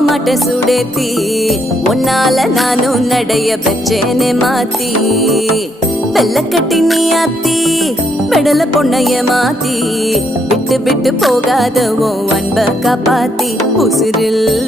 மாட்டேன் சுடேத்தி உன்னால நானும் நடைய பெற்றேனே மாத்தி வெள்ள கட்டி நீ ஆத்தி பெடல பொண்ணைய மாத்தி விட்டு விட்டு போகாத உன் அன்ப காப்பாத்தி உசிரில்